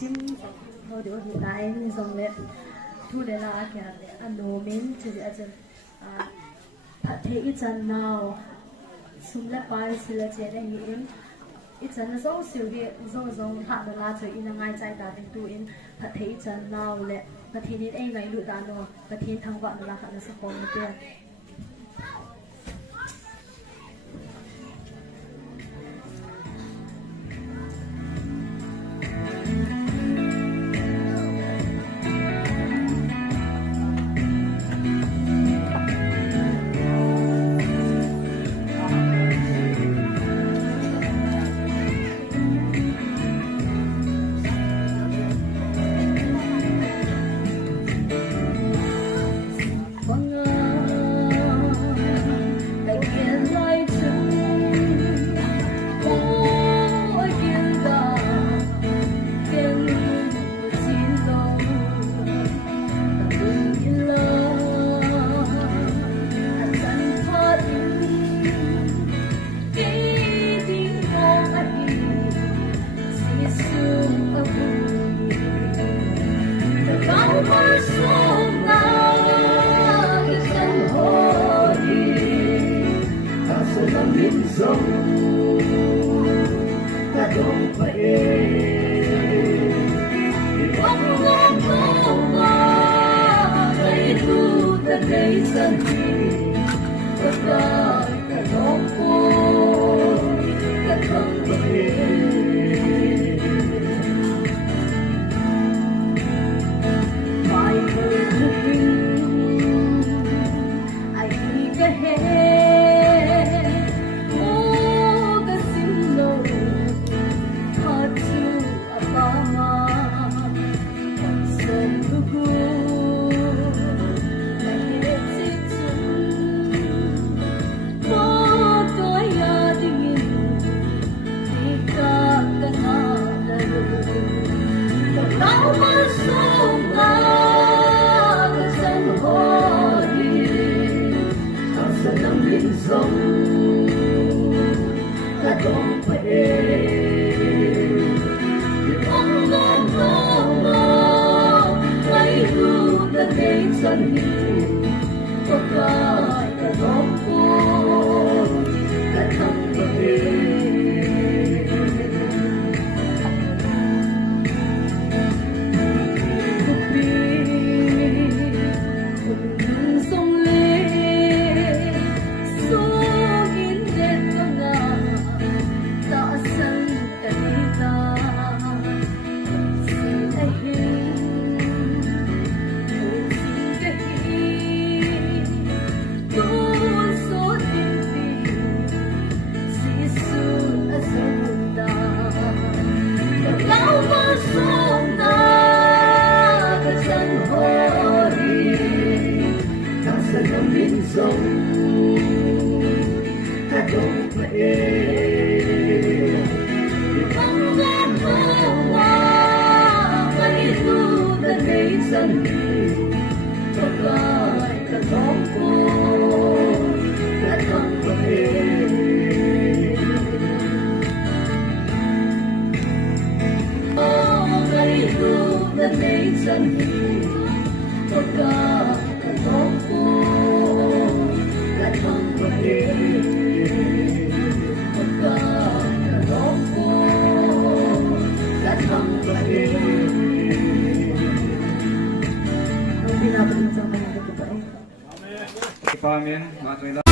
chim nó được hiện tại nên dòng lệ thu để là cái anh đồ mình chỉ là chân thật thế ít chân nào xung lệ bài xí là chế này in ít chân là dấu siêu việt dấu hạ đồ la chơi in ngay trái ta đến tu in thật thế ít chân nào lệ thật thế nên anh ngay lụi ta nó thật thế thằng vợ là khả năng sẽ có một tiền Amen.